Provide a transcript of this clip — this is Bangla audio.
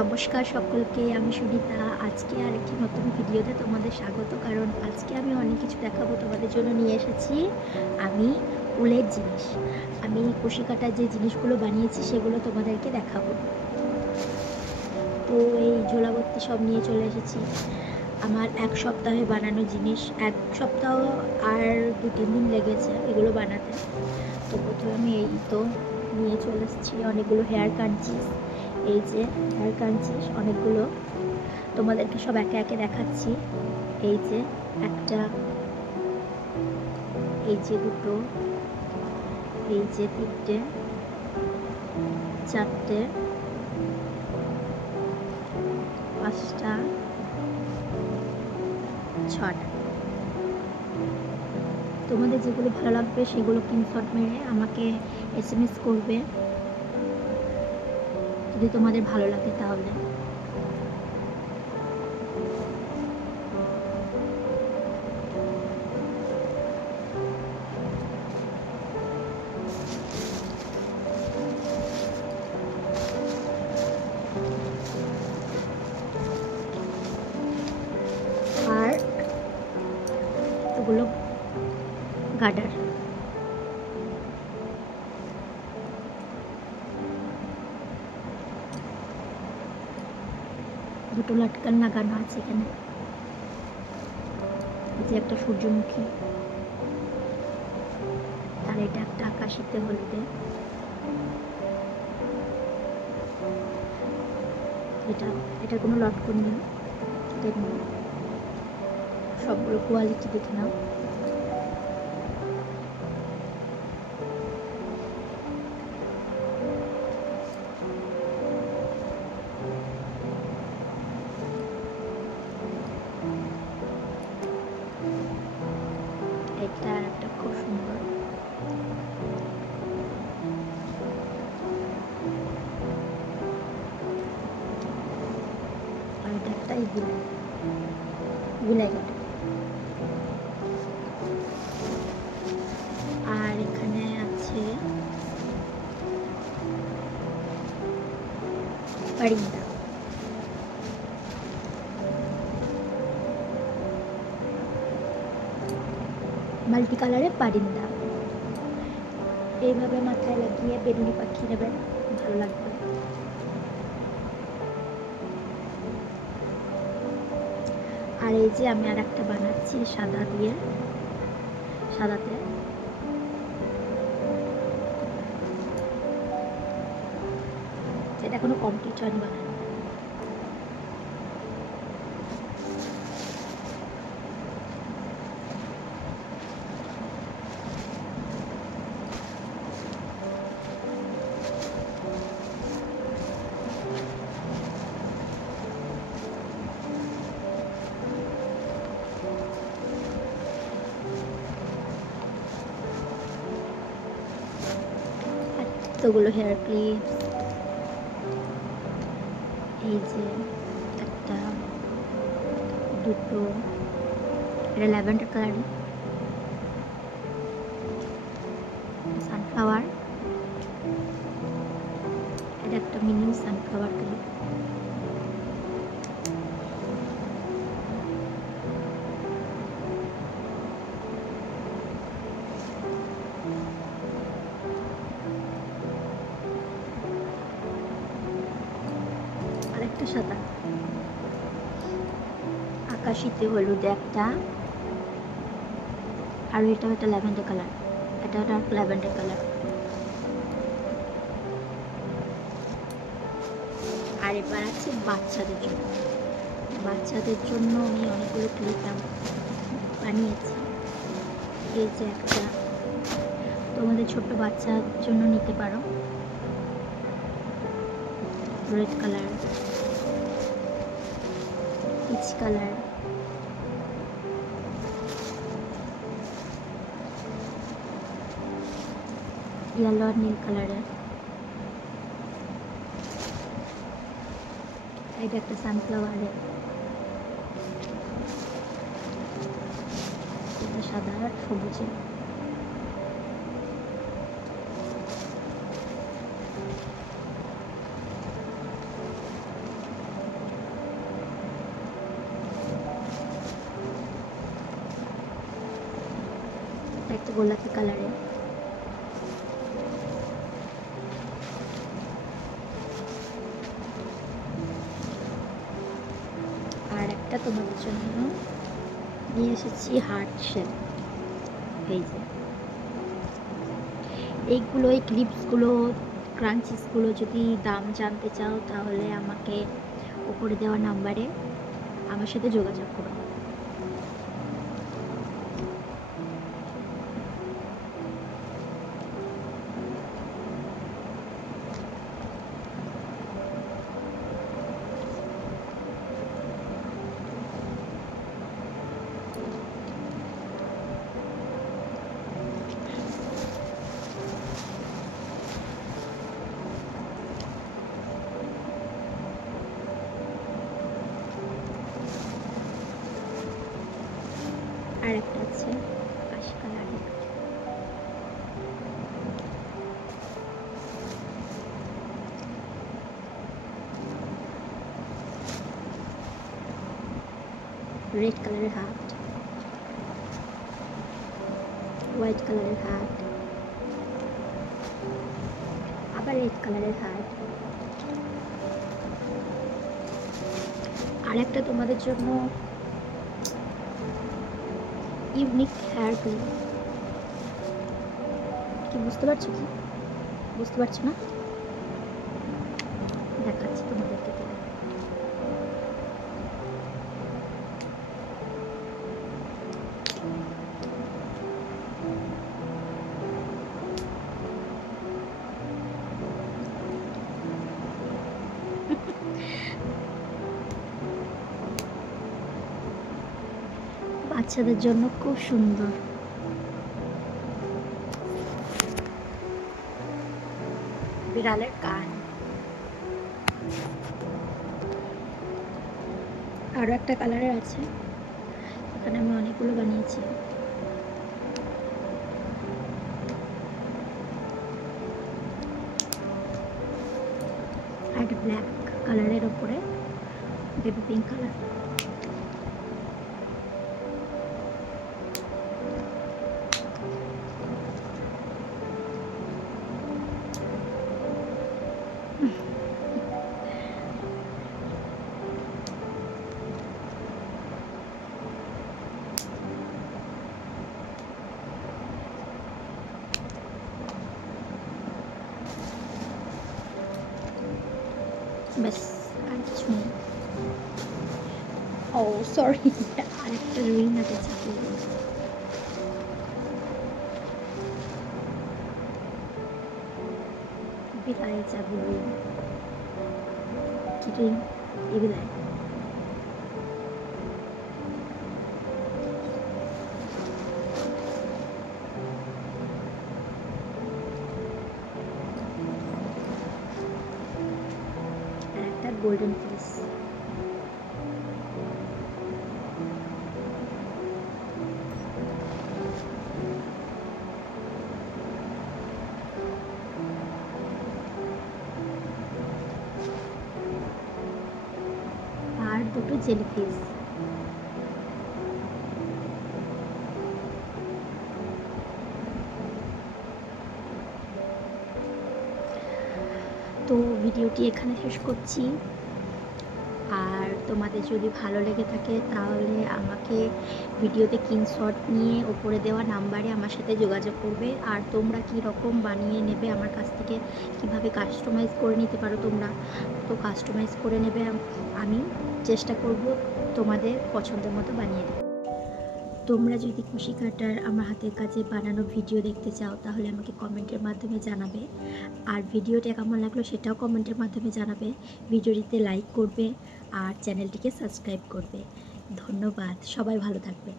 নমস্কার সকলকে, আমি সুনিতা। আজকে আরেকটি নতুন ভিডিওতে তোমাদের স্বাগত। কারণ আজকে আমি অনেক কিছু দেখাবো তোমাদের জন্য নিয়ে এসেছি। আমি উলের জিনিস, আমি কুশি কাটার যে জিনিসগুলো বানিয়েছি সেগুলো তোমাদেরকে দেখাবো। তো এই ঝোলাভর্তি সব নিয়ে চলে এসেছি। আমার এক সপ্তাহে বানানো জিনিস, এক সপ্তাহ আর 2-3 দিন লেগেছে এগুলো বানাতে। তো প্রথমে আমি এই তো নিয়ে চলে এসেছি অনেকগুলো হেয়ার কাঞ্চিস। এই যে হেয়ার কাঞ্চিস অনেকগুলো, তোমাদেরকে সব একে একে দেখাচ্ছি। এই যে একটা, এই যে দুটো, এই যে তিনটে, চারটে, পাঁচটা, ছটা। তোমাদের যেগুলো ভালো লাগবে সেগুলো স্ক্রিনশট মেরে আমাকে SMS করবে যদি তোমাদের ভালো লাগে তাহলে। আর এগুলো গার্ডার, দুটো লটকান লাগানো আছে এখানে। এই যে একটা সূর্যমুখী, আর এটা একটা আকাশিতে হলুদে, এটা কোনো লটকন নেই, দেখুন সবগুলো কোয়ালিটি দেখে নাও। এটা আর একটা খুব সুন্দর, আর এটা একটা গুলাই কাটা। আর এখানে আছে পারিন্দা, মাল্টি কালারের পারিন্দা। এইভাবে মাথায় লাগিয়ে বেলুনি পাখি নেবেন, ভালো লাগবে। আর এই যে আমি আর একটা বানাচ্ছি সাদা দিয়ে, সাদাতে। এটা কোনো কমপ্লিট হয়নি বানানো। এতগুলো হেয়ার ক্লিপস, এই যে একটা, দুটো, এটা ল্যাভেন্ডার কালার, সানফ্লাওয়ার, এটা একটা মিনি সানফ্লাওয়ার ক্লিপ, আরেকটা সাদা, আকাশিতে হলুদে একটা, আর এটাও একটা ল্যাভেন্ডার কালার, এটা ডার্ক ল্যাভেন্ডার কালার। আর এবার আছে বাচ্চাদের জন্য। বাচ্চাদের জন্য আমি অনেকগুলো ক্লিপ বানিয়েছি। এই যে একটা, তোমাদের ছোট্ট বাচ্চার জন্য নিতে পারো, red colour, peach colour, yellow আর নীল কালারের। এটা একটা সানফ্লাওয়ারের, এটা সাদা আর সবুজের। গোলাপি কালারের। আর একটা তোমাদের জন্য নিয়ে এসেছি হার্ট শেপ। এই যে এইগুলো, এই ক্লিপসগুলো, ক্রাঞ্চিসগুলো যদি দাম জানতে চাও তাহলে আমাকে উপরে দেওয়া নাম্বারে আমার সাথে যোগাযোগ করো। আর একটা আছে আকাশি কালারের। রেড কালারের হাত, হোয়াইট কালারের হাত, আবার রেড কালারের হাত। আর একটা তোমাদের জন্য ইউনিক হেয়ার ক্লিপ। কি বুঝতে পারছো? কি বুঝতে পারছো না? দেখাচ্ছি তোমাদেরকে। বাচ্চাদের জন্য খুব সুন্দর। বিড়ালের কান। আরো একটা কালারের আছে, এখানে আমি অনেকগুলো বানিয়েছি। আর ব্ল্যাক কালারের উপরে বেবি পিঙ্ক কালার। ব্যাস, আর কিছু নেই। ও সরি, আরেকটা রিং আছে চাকরি। বিলাই যাবো কি রিং? এই বিলাই। আর একটা গোল্ডেন ফিস। আর দুটো জেলিফিশ। তো ভিডিওটি এখানে শেষ করছি। আর তোমাদের যদি ভালো লেগে থাকে তাহলে আমাকে ভিডিওতে স্ক্রিনশট নিয়ে ওপরে দেওয়া নাম্বারে আমার সাথে যোগাযোগ করবে। আর তোমরা কি রকম বানিয়ে নেবে আমার কাছ থেকে, কিভাবে কাস্টমাইজ করে নিতে পারো তোমরা, তো কাস্টমাইজ করে নেবে। আমি চেষ্টা করব তোমাদের পছন্দের মতো বানিয়ে দেবো। তোমরা যদি কুশি কাটার আমার হাতের কাজে বানানো ভিডিও দেখতে চাও তাহলে আমাকে কমেন্টের মাধ্যমে জানাবে। আর ভিডিওটা কেমন লাগলো সেটাও কমেন্টের মাধ্যমে জানাবে। ভিডিওটিতে লাইক করবে আর চ্যানেলটিকে সাবস্ক্রাইব করবে। ধন্যবাদ, সবাই ভালো থাকবে।